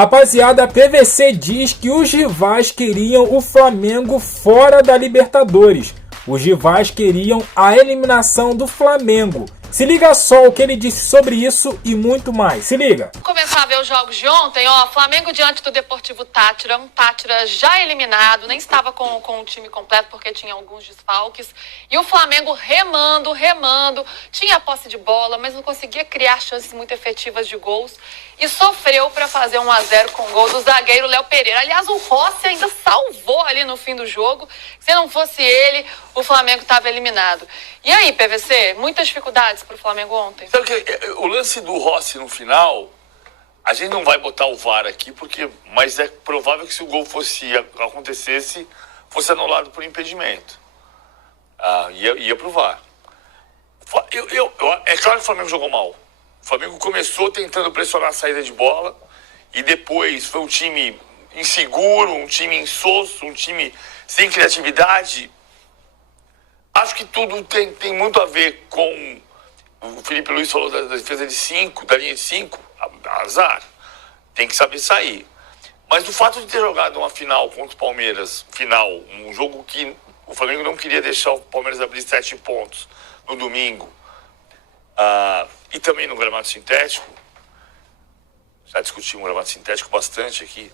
Rapaziada, a PVC diz que os rivais queriam o Flamengo fora da Libertadores. Os rivais queriam a eliminação do Flamengo. Se liga só o que ele disse sobre isso e muito mais. Se liga. Vamos começar a ver os jogos de ontem. Flamengo diante do Deportivo Táchira. Um Táchira já eliminado. Nem estava com o time completo porque tinha alguns desfalques. E o Flamengo remando. Tinha a posse de bola, mas não conseguia criar chances muito efetivas de gols. E sofreu para fazer 1-0 com o gol do zagueiro Léo Pereira. Aliás, o Rossi ainda salvou ali no fim do jogo. Se não fosse ele, o Flamengo estava eliminado. E aí, PVC, muitas dificuldades para o Flamengo ontem? Sabe que o lance do Rossi no final, a gente não vai botar o VAR aqui, mas é provável que se o gol acontecesse, fosse anulado por impedimento. Ia pro VAR. É claro que o Flamengo jogou mal. O Flamengo começou tentando pressionar a saída de bola e depois foi um time inseguro, um time insosso, um time sem criatividade. Acho que tudo tem muito a ver com... O Felipe Luiz falou da defesa de 5, da linha de 5, azar. Tem que saber sair. Mas o fato de ter jogado uma final contra o Palmeiras, um jogo que o Flamengo não queria deixar o Palmeiras abrir 7 pontos no domingo, e também no gramado sintético, já discutimos o gramado sintético bastante aqui,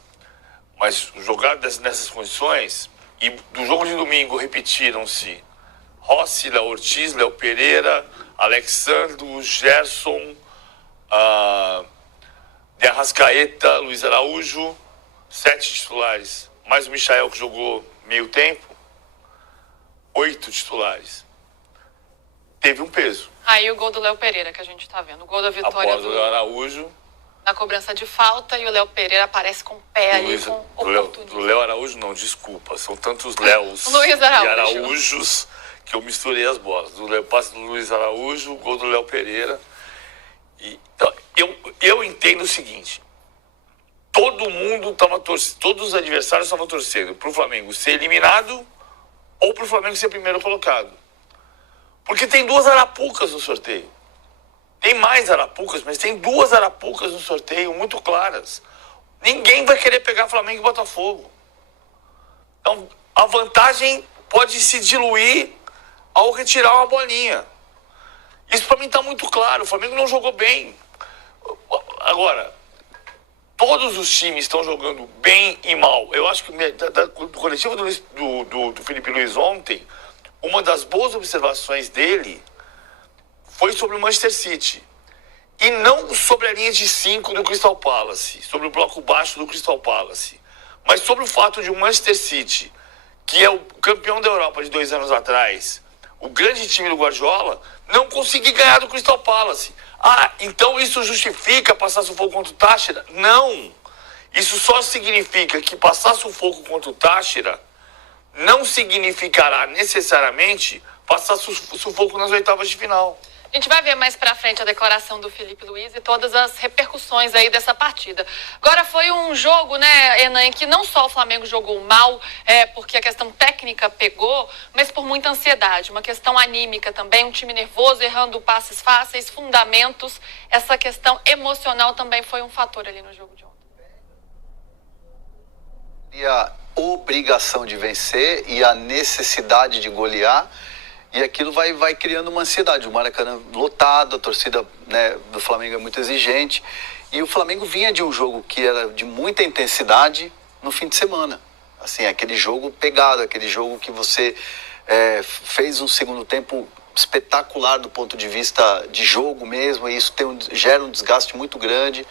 mas jogar nessas condições, e do jogo de domingo repetiram-se Rossi, Léo Ortiz, Léo Pereira, Alexandro, Gerson, de Arrascaeta, Luiz Araújo, 7 titulares, mais o Michael que jogou meio tempo, 8 titulares. Teve um peso. Aí o gol do Léo Pereira que a gente tá vendo, o gol da vitória a bola do Léo Araújo. Na cobrança de falta, e o Léo Pereira aparece com o pé ali, com oportunismo. Do Léo Araújo não, desculpa, são tantos Léos Luiz Araújo. E Araújos que eu misturei as bolas. Do passe do Luiz Araújo, o gol do Léo Pereira. Então, eu entendo o seguinte, todos os adversários estavam torcendo pro Flamengo ser eliminado ou pro Flamengo ser primeiro colocado. Porque tem 2 arapucas no sorteio. Tem mais arapucas, mas tem 2 arapucas no sorteio muito claras. Ninguém vai querer pegar Flamengo e Botafogo. Então, a vantagem pode se diluir ao retirar uma bolinha. Isso para mim está muito claro. O Flamengo não jogou bem. Agora, todos os times estão jogando bem e mal. Eu acho que do coletivo do Felipe Luiz ontem, uma das boas observações dele foi sobre o Manchester City. E não sobre a linha de 5 do Crystal Palace, sobre o bloco baixo do Crystal Palace, mas sobre o fato de o Manchester City, que é o campeão da Europa de 2 anos atrás, o grande time do Guardiola, não conseguir ganhar do Crystal Palace. Então isso justifica passar sufoco contra o Táchira? Não! Isso só significa que passar sufoco contra o Táchira não significará necessariamente passar sufoco nas oitavas de final. A gente vai ver mais pra frente a declaração do Felipe Luiz e todas as repercussões aí dessa partida. Agora foi um jogo, né, Enan, em que não só o Flamengo jogou mal, porque a questão técnica pegou, mas por muita ansiedade, uma questão anímica também, um time nervoso, errando passes fáceis, fundamentos. Essa questão emocional também foi um fator ali no jogo de ontem. E a obrigação de vencer e a necessidade de golear, e aquilo vai criando uma ansiedade. O Maracanã lotado, a torcida, né, do Flamengo é muito exigente, e o Flamengo vinha de um jogo que era de muita intensidade no fim de semana. Assim, aquele jogo pegado, aquele jogo que você fez um segundo tempo espetacular do ponto de vista de jogo mesmo, e isso gera um desgaste muito grande.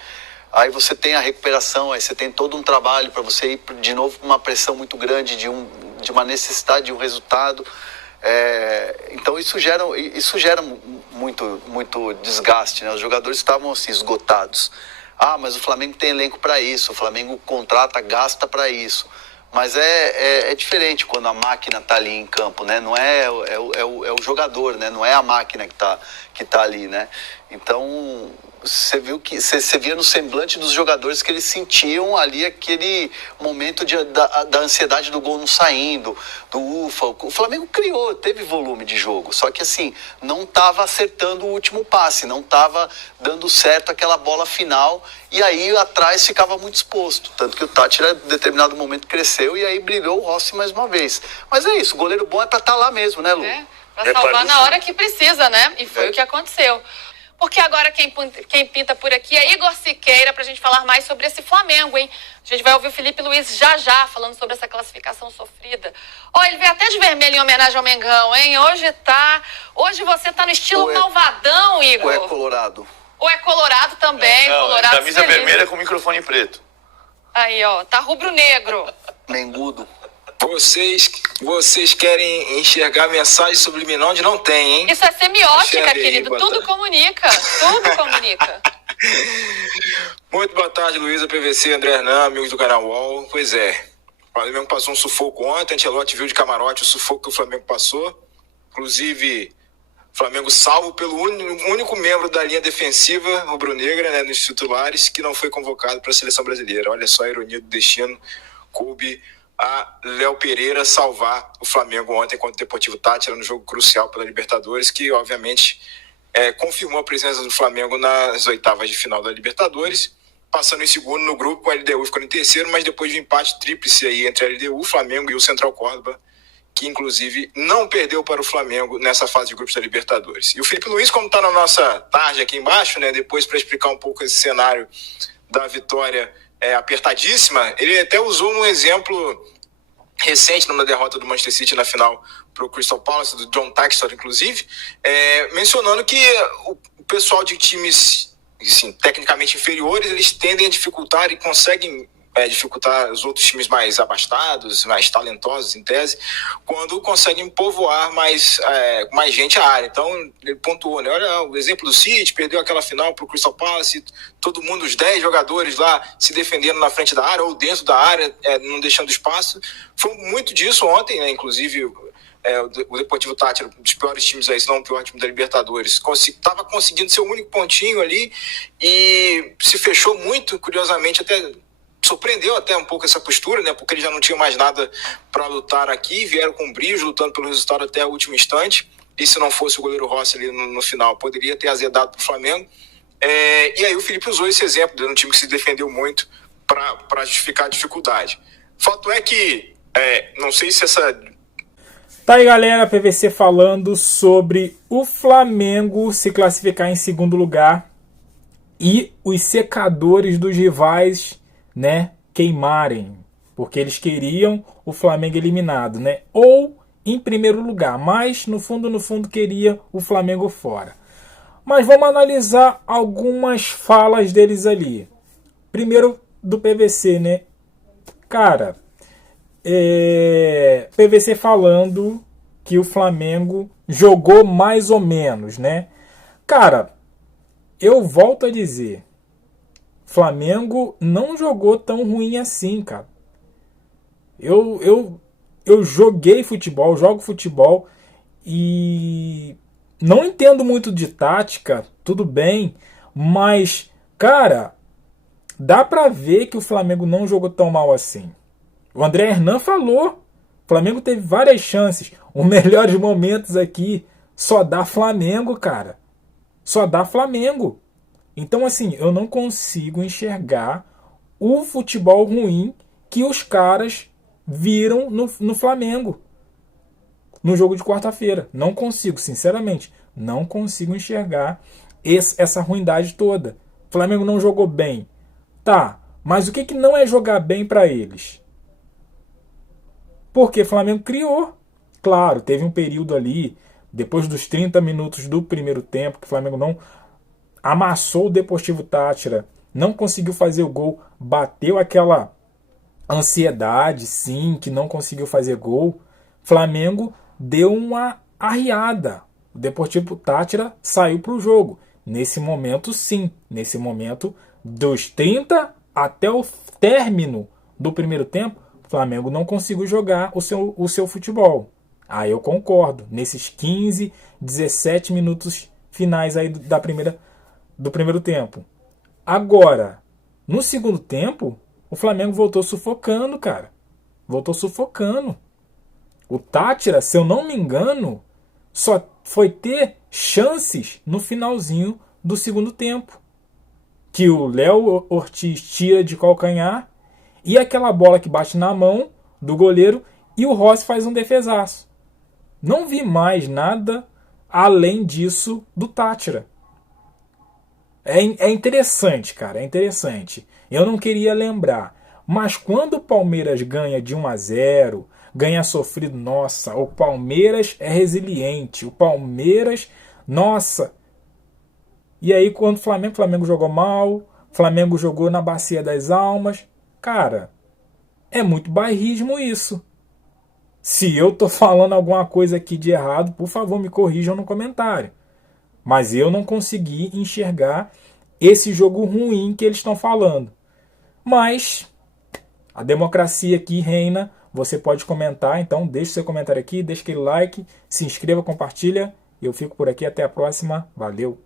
Aí você tem a recuperação, aí você tem todo um trabalho para você ir de novo com uma pressão muito grande de uma necessidade de um resultado. Então isso gera muito desgaste, né? Os jogadores estavam assim, esgotados. Mas o Flamengo tem elenco para isso, o Flamengo contrata, gasta para isso. Mas é diferente quando a máquina está ali em campo, né? Não é o jogador, né? Não é a máquina que tá ali, né? Então, você viu que você via no semblante dos jogadores que eles sentiam ali aquele momento da ansiedade do gol não saindo, do ufa. O Flamengo criou, teve volume de jogo, só que assim, não estava acertando o último passe, não estava dando certo aquela bola final, e aí atrás ficava muito exposto. Tanto que o Táchira, em determinado momento, cresceu e aí brilhou o Rossi mais uma vez. Mas é isso, o goleiro bom é para estar lá mesmo, né, Lu? Pra salvar na hora que precisa, né? E foi o que aconteceu. Porque agora quem pinta por aqui é Igor Siqueira, pra gente falar mais sobre esse Flamengo, hein? A gente vai ouvir o Felipe Luiz já falando sobre essa classificação sofrida. Ele veio até de vermelho em homenagem ao Mengão, hein? Hoje você tá no estilo malvadão, Igor. Ou é colorado? Ou é colorado também, colorado camisa feliz. vermelha com microfone preto. Aí, tá rubro-negro. Mengudo. Vocês querem enxergar mensagem subliminar onde não tem, hein? Isso é semiótica, Enxerga aí, querido. boa Tudo tarde. comunica. Tudo comunica. Muito boa tarde, Luísa, PVC, André Hernan, amigos do canal UOL. Pois é, o Flamengo passou um sufoco ontem, Ancelotti viu de camarote o sufoco que o Flamengo passou. Inclusive, o Flamengo salvo pelo único membro da linha defensiva rubro-negra, né, nos titulares, que não foi convocado para a seleção brasileira. Olha só a ironia do destino. Coube a Léo Pereira salvar o Flamengo ontem contra o Deportivo Táchira no jogo crucial pela Libertadores, que obviamente confirmou a presença do Flamengo nas oitavas de final da Libertadores, passando em segundo no grupo, com a LDU ficando em terceiro, mas depois de um empate tríplice aí entre a LDU, o Flamengo e o Central Córdoba, que inclusive não perdeu para o Flamengo nessa fase de grupos da Libertadores. E o Felipe Luiz, como está na nossa tarde aqui embaixo, né, depois para explicar um pouco esse cenário da vitória apertadíssima, ele até usou um exemplo recente numa derrota do Manchester City na final para o Crystal Palace, do John Textor, inclusive, mencionando que o pessoal de times assim, tecnicamente inferiores, eles tendem a dificultar e conseguem dificultar os outros times mais abastados, mais talentosos, em tese, quando conseguem povoar mais gente a área. Então, ele pontuou, né? Olha o exemplo do City, perdeu aquela final para o Crystal Palace, todo mundo, os 10 jogadores lá se defendendo na frente da área ou dentro da área, não deixando espaço. Foi muito disso ontem, né? Inclusive, o Deportivo Táchira, um dos piores times aí, se não o pior time da Libertadores, estava conseguindo seu único pontinho ali e se fechou muito, curiosamente, até surpreendeu até um pouco essa postura, né? Porque eles já não tinham mais nada para lutar aqui, vieram com brilho, lutando pelo resultado até o último instante. E se não fosse o goleiro Rossi ali no final, poderia ter azedado para o Flamengo. E aí o Felipe usou esse exemplo de um time que se defendeu muito para justificar a dificuldade. Fato é que, não sei se essa... Tá aí, galera, PVC falando sobre o Flamengo se classificar em segundo lugar e os secadores dos rivais, né, queimarem, porque eles queriam o Flamengo eliminado, né, ou em primeiro lugar, mas no fundo queria o Flamengo fora. Mas vamos analisar algumas falas deles ali. Primeiro do PVC, né, cara, PVC falando que o Flamengo jogou mais ou menos, né, cara, eu volto a dizer, Flamengo não jogou tão ruim assim, cara. Eu joguei futebol, jogo futebol e não entendo muito de tática, tudo bem, mas, cara, dá pra ver que o Flamengo não jogou tão mal assim. O André Hernan falou, o Flamengo teve várias chances, os melhores momentos aqui só dá Flamengo, cara. Só dá Flamengo. Então, assim, eu não consigo enxergar o futebol ruim que os caras viram no Flamengo no jogo de quarta-feira. Não consigo, sinceramente, não consigo enxergar essa ruindade toda. O Flamengo não jogou bem. Tá, mas o que não é jogar bem para eles? Porque o Flamengo criou. Claro, teve um período ali, depois dos 30 minutos do primeiro tempo, que o Flamengo não amassou o Deportivo Táchira, não conseguiu fazer o gol, bateu aquela ansiedade, sim, que não conseguiu fazer gol. Flamengo deu uma arriada. O Deportivo Táchira saiu para o jogo. Nesse momento, sim. Nesse momento, dos 30 até o término do primeiro tempo, o Flamengo não conseguiu jogar o seu futebol. Aí eu concordo. Nesses 15, 17 minutos finais aí da primeira do primeiro tempo. Agora, no segundo tempo, o Flamengo voltou sufocando, cara. Voltou sufocando. O Táchira, se eu não me engano, só foi ter chances no finalzinho do segundo tempo. Que o Léo Ortiz tira de calcanhar e aquela bola que bate na mão do goleiro e o Rossi faz um defesaço. Não vi mais nada além disso do Táchira. É interessante, cara, é interessante. Eu não queria lembrar, mas quando o Palmeiras ganha de 1-0, ganha sofrido, nossa, o Palmeiras é resiliente, o Palmeiras, nossa. E aí quando o Flamengo jogou mal, o Flamengo jogou na Bacia das Almas, cara, é muito bairrismo isso. Se eu tô falando alguma coisa aqui de errado, por favor me corrijam no comentário. Mas eu não consegui enxergar esse jogo ruim que eles estão falando. Mas a democracia aqui reina. Você pode comentar, então deixe seu comentário aqui, deixe aquele like, se inscreva, compartilha. Eu fico por aqui, até a próxima. Valeu!